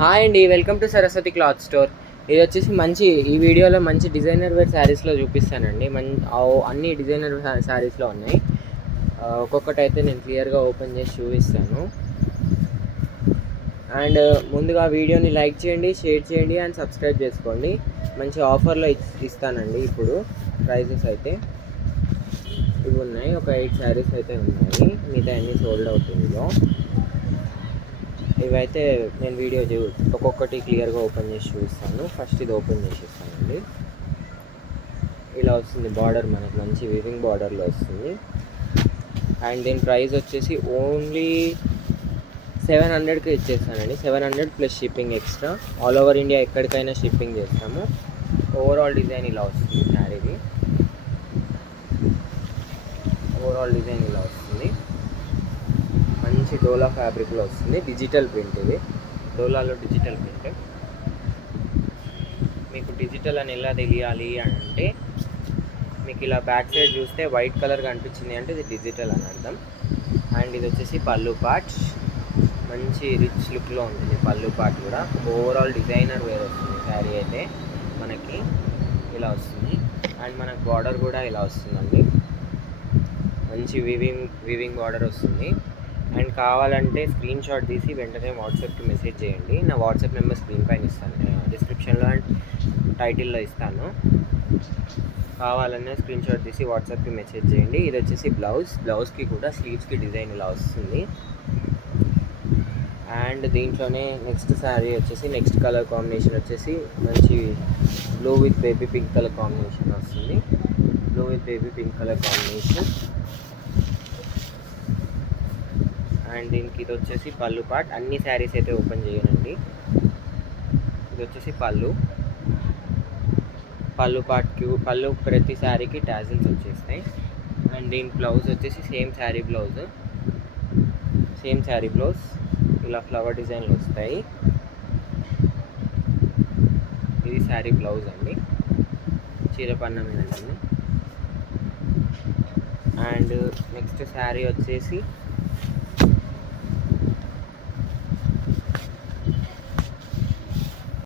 Hi అండి, welcome to Saraswati cloth store. ఇది వచ్చేసి ఈ వీడియోలో మంచి డిజైనర్ వేర్ శారీస్లో చూపిస్తానండి. అన్ని డిజైనర్ శారీస్లో ఉన్నాయి. ఒక్కొక్కటి అయితే నేను క్లియర్గా ఓపెన్ చేసి చూపిస్తాను. అండ్ ముందుగా వీడియోని లైక్ చేయండి, షేర్ చేయండి అండ్ సబ్స్క్రైబ్ చేసుకోండి. మంచి ఆఫర్లో ఇస్తానండి. ఇప్పుడు ప్రైజెస్ అయితే ఇవి ఉన్నాయి. ఒక 8 శారీస్ అయితే ఉన్నాయి, మిగతా అన్నీ సోల్డ్ అవుతుందో. ఇవైతే నేను ఒక్కొక్కటి క్లియర్గా ఓపెన్ చేసి చూపిస్తాను. ఫస్ట్ ఇది ఓపెన్ చేసేస్తానండి. ఇలా వస్తుంది బార్డర్, మనకి మంచి వివింగ్ బార్డర్లో వస్తుంది. అండ్ దీని ప్రైస్ వచ్చేసి ఓన్లీ 700కి ఇచ్చేస్తానండి. 700 plus shipping extra. All over India ఎక్కడికైనా షిప్పింగ్ చేస్తాము. ఓవరాల్ డిజైన్ ఇలా వస్తుంది. శారీది ఓవరాల్ డిజైన్ ఇలా వస్తుంది. మంచి డోలా ఫ్యాబ్రిక్లో వస్తుంది. డిజిటల్ ప్రింట్, ఇది డోలాలో డిజిటల్ ప్రింట్. మీకు డిజిటల్ అని ఎలా తెలియాలి అంటే, మీకు ఇలా బ్యాక్ సైడ్ చూస్తే వైట్ కలర్ కనిపించింది అంటే ఇది డిజిటల్ అని అర్థం. అండ్ ఇది వచ్చేసి పళ్ళు పార్ట్, మంచి రిచ్ లుక్లో ఉంటుంది పళ్ళు పార్ట్ కూడా. ఓవరాల్ డిజైనర్ వేర్ వస్తుంది శారీ అయితే మనకి ఇలా వస్తుంది. అండ్ మనకు బార్డర్ కూడా ఇలా వస్తుందండి, మంచి వివింగ్ బార్డర్ వస్తుంది. అండ్ కావాలంటే స్క్రీన్ షాట్ తీసి వెంటనే వాట్సాప్కి మెసేజ్ చేయండి. నా వాట్సాప్ నెంబర్ స్క్రీన్ పైన ఇస్తాను, డిస్క్రిప్షన్లో అండ్ టైటిల్లో ఇస్తాను. కావాలన్నా స్క్రీన్ షాట్ తీసి వాట్సాప్కి మెసేజ్ చేయండి. ఇది వచ్చేసి బ్లౌజ్కి కూడా స్లీవ్స్కి డిజైన్ ఇలా వస్తుంది. అండ్ దీంట్లోనే నెక్స్ట్ శారీ వచ్చేసి నెక్స్ట్ కలర్ కాంబినేషన్ వచ్చేసి మంచి blue with baby pink colour combination వస్తుంది. Blue with baby pink colour combination. And దీనికి ఇది వచ్చేసి పళ్ళు పార్ట్. అన్ని శారీస్ అయితే ఓపెన్ చేయనండి. ఇది వచ్చేసి పళ్ళు పార్ట్కి పళ్ళు ప్రతి శారీకి టాజిల్స్ వచ్చేస్తాయి. అండ్ దీని బ్లౌజ్ వచ్చేసి సేమ్ శారీ బ్లౌజ్ ఇలా ఫ్లవర్ డిజైన్లు వస్తాయి. ఇది శారీ బ్లౌజ్ అండి, చీరపన్నం మీద. అండ్ నెక్స్ట్ శారీ వచ్చేసి